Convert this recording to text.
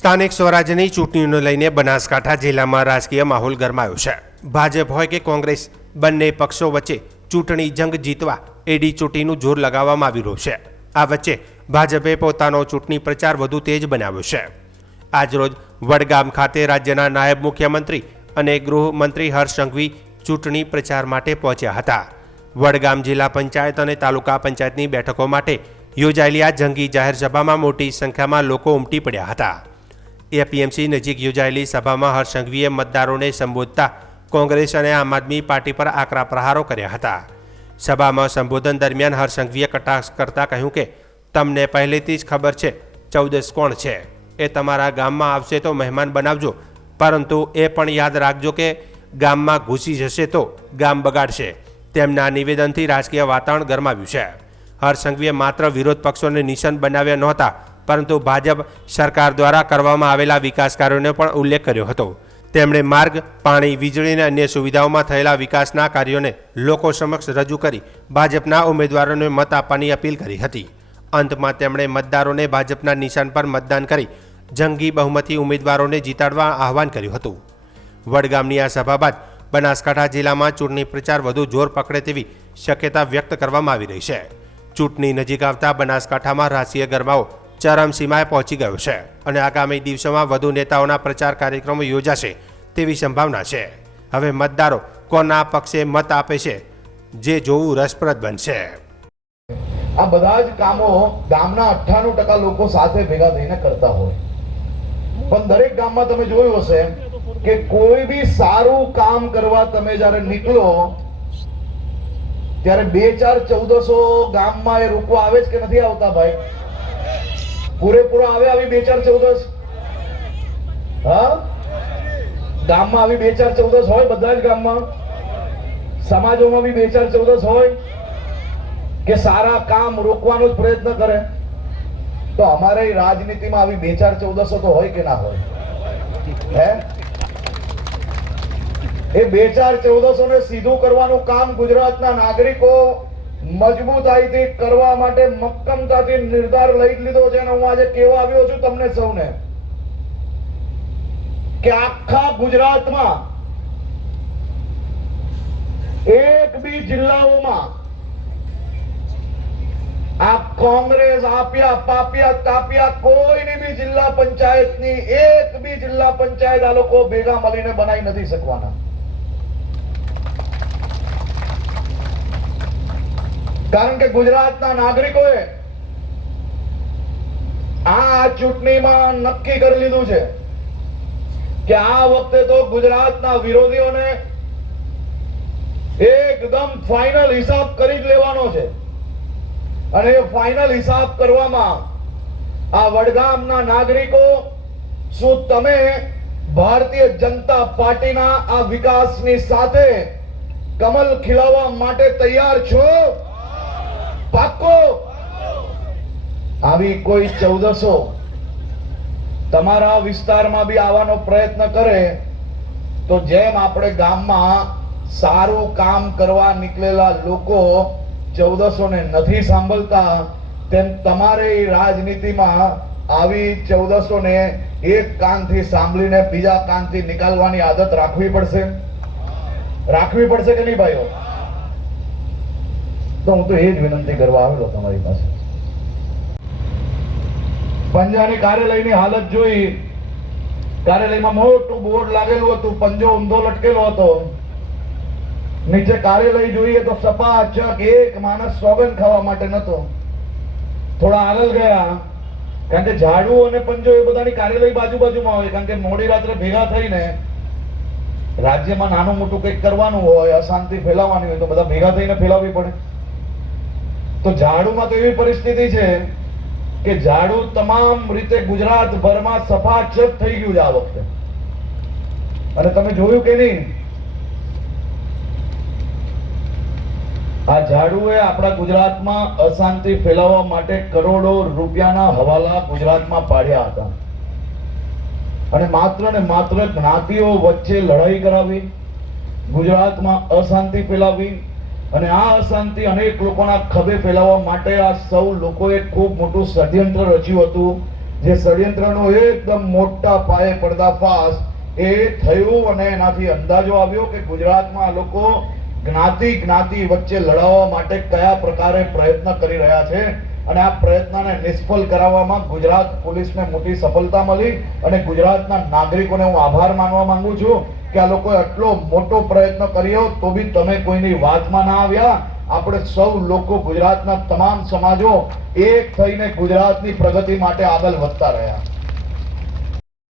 સ્થાનિક સ્વરાજ્યની ચૂંટણીઓને લઈને બનાસકાંઠા જિલ્લામાં રાજકીય માહોલ ગરમાયો છે। ભાજપ હોય કે કોંગ્રેસ, બંને પક્ષો વચ્ચે ચૂંટણી જંગ જીતવા એડી ચોટીનું જોર લગાવવામાં આવી રહ્યું છે। આ વચ્ચે ભાજપે પોતાનો ચૂંટણી પ્રચાર વધુ તેજ બનાવ્યો છે। આજરોજ વડગામ ખાતે રાજ્યના નાયબ મુખ્યમંત્રી અને ગૃહમંત્રી હર્ષ સંઘવી ચૂંટણી પ્રચાર માટે પહોંચ્યા હતા। વડગામ જિલ્લા પંચાયત અને તાલુકા પંચાયતની બેઠકો માટે યોજાયેલી આ જંગી જાહેર સભામાં મોટી સંખ્યામાં લોકો ઉમટી પડ્યા હતા। એપીએમસી નજીક યોજાયેલી સભામાં હર્ષ સંઘવીએ મતદારોને સંબોધતા કોંગ્રેસ અને આમ આદમી પાર્ટી પર આકરા પ્રહારો કર્યા હતા। સભામાં સંબોધન દરમિયાન હર્ષ સંઘવીએ કટાક્ષ કરતા કહ્યું કે તમને પહેલેથી જ ખબર છે 14 કોણ છે, એ તમારા ગામમાં આવશે તો મહેમાન બનાવજો, પરંતુ એ પણ યાદ રાખજો કે ગામમાં ઘૂસી જશે તો ગામ બગાડશે। તેમના નિવેદનથી રાજકીય વાતાવરણ ગરમાવ્યું છે। હર્ષ સંઘવીએ માત્ર વિરોધ પક્ષોને નિશાન બનાવ્યા નહોતા, પરંતુ ભાજપ સરકાર દ્વારા કરવામાં આવેલા વિકાસ કાર્યોનો પણ ઉલ્લેખ કર્યો હતો। તેમણે માર્ગ, પાણી, વીજળી અને અન્ય સુવિધાઓમાં થયેલા વિકાસના કાર્યોને લોકો સમક્ષ રજૂ કરી ભાજપના ઉમેદવારોને મત આપવાની અપીલ કરી હતી। અંતમાં તેમણે મતદારોને ભાજપના નિશાન પર મતદાન કરી જંગી બહુમતી ઉમેદવારોને જીતાડવા આહવાન કર્યું હતું। વડગામની આ સભા બાદ બનાસકાંઠા જિલ્લામાં ચૂંટણી પ્રચાર વધુ જોર પકડે તેવી શક્યતા વ્યક્ત કરવામાં આવી રહી છે। ચૂંટણી નજીક આવતા બનાસકાંઠામાં રાજકીય ગરમાવો ચરમસીમાએ પહોંચી ગયો છે અને આગામી દિવસોમાં વધુ નેતાઓના પ્રચાર કાર્યક્રમો યોજાશે તેવી સંભાવના છે। હવે મતદારો કોના પક્ષે મત આપે છે જે જોવું રસપ્રદ બનશે। આ બધા જ કામો ગામના 98% લોકો સાથે ભેગા થઈને કરતા હોય, પણ દરેક ગામમાં તમે જોયું હશે કે કોઈ બી સારું કામ કરવા તમે જ્યારે નીકળો ત્યારે 2-4-1400 ગામમાં એ રોકો આવે જ કે નથી આવતા? ભાઈ પૂરેપૂરો આવે આવી 2-4-14? હા, ગામમાં આવી 2-4-14 હોય, બધા જ ગામમાં, સમાજોમાં બી 2-4-14 હોય કે સારા કામ રોકવાનો જ પ્રયત્ન કરે? તો અમારે રાજનીતિમાં આવી 2-4-14 તો હોય કે ના હોય? હે, એ 2-4-14 ને સીધું કરવાનું કામ ગુજરાતના નાગરિકો મજબૂતાઈથી કરવા માટે મક્કમતાથી નિર્ધાર લઈ લીધો છે। અને હું આજે કહેવા આવ્યો છું તમને સૌને કે આખા ગુજરાતમાં એક બી જિલ્લાઓમાં આ કોંગ્રેસ આપ્યા પાપ્યા તાપ્યા કોઈની બી જિલ્લા પંચાયતની એક બી જિલ્લા પંચાયત આ લોકો ભેગા મળીને બનાવી નથી શકવાના। કારણ કે ગુજરાતના નાગરિકોએ આ ચૂંટણીમાં નક્કી કરી લીધું છે કે આ વખતે તો ગુજરાતના વિરોધીઓને એકદમ ફાઇનલ હિસાબ કરી જ લેવાનો છે। અને એ ફાઇનલ હિસાબ કરવામાં આ વડગામના નાગરિકો, શું તમે ભારતીય જનતા પાર્ટીના આ વિકાસની સાથે કમલ ખીલાવવા માટે તૈયાર છો? પાક્કો? આવી કોઈ 1400 તમારા વિસ્તારમાં બી આવવાનો પ્રયત્ન કરે તો જેમ આપણે ગામમાં સારું કામ કરવા નીકળેલા લોકો 1400 ને નથી સાંભળતા, તેમ તમારે રાજનીતિમાં આવી 1400 ને એક કાનથી સાંભળીને બીજા કાનથી નિકાલવાની આદત રાખવી પડશે। રાખવી પડશે કે નહીં ભાઈઓ? તો હું તો એ જ વિનંતી કરવા આવેલો તમારી પાસે। પંજાની કાર્યાલયની હાલત જોઈ, કાર્યાલયમાં મોટું બોર્ડ લાગેલું હતું, પંજો ઊંધો લટકેલો હતો, નીચે કાર્યાલય જોઈએ તો સપાચક એક માણસ સોગંદ ખાવા માટે નતો। થોડા આગળ ગયા, કારણ કે ઝાડુ અને પંજો એ બધાની કાર્યાલય બાજુમાં હોય, કારણ કે મોડી રાત્રે ભેગા થઈને રાજ્યમાં નાનું મોટું કંઈક કરવાનું હોય, અશાંતિ ફેલાવવાની હોય તો બધા ભેગા થઈને ફેલાવવી પડે। તો ઝાડુમાં તો એવી પરિસ્થિતિ છે કે ઝાડુ તમામ રીતે ગુજરાતભરમાં સફાચક થઈ ગયું છે આ વખતે। અને તમે જોયું કે નહીં, આ ઝાડુએ આપણા ગુજરાતમાં અશાંતિ ફેલાવવા માટે કરોડો રૂપિયાના હવાલા ગુજરાતમાં પાડ્યા હતા અને માત્ર ને માત્ર જ્ઞાતિઓ વચ્ચે લડાઈ કરાવી, ગુજરાતમાં અશાંતિ ફેલાવી અને આ અશાંતિ અનેક લોકોના ખભે ફેલાવવા માટે આ સૌ લોકોએ ખૂબ મોટું ષડયંત્ર રચ્યું હતું જે ષડયંત્રનો એકદમ મોટા પાયે પર્દાફાશ એ થયું અને એનાથી અંદાજો આવ્યો કે ગુજરાતમાં આ લોકો જ્ઞાતિ વચ્ચે લડાવવા માટે કયા પ્રકારે પ્રયત્ન કરી રહ્યા છે અને આ પ્રયત્નને નિષ્ફળ કરાવવામાં ગુજરાત પોલીસને મોટી સફળતા મળી અને ગુજરાતના નાગરિકોને હું આભાર માનવા માંગુ છું કે આ લોકોએ આટલો મોટો પ્રયત્ન કર્યો તો બી તમે કોઈની વાતમાં ના આવ્યા. આપણે સૌ લોકો ગુજરાતના તમામ સમાજો એક થઈને ગુજરાતની પ્રગતિ માટે આગળ વધતા રહ્યા.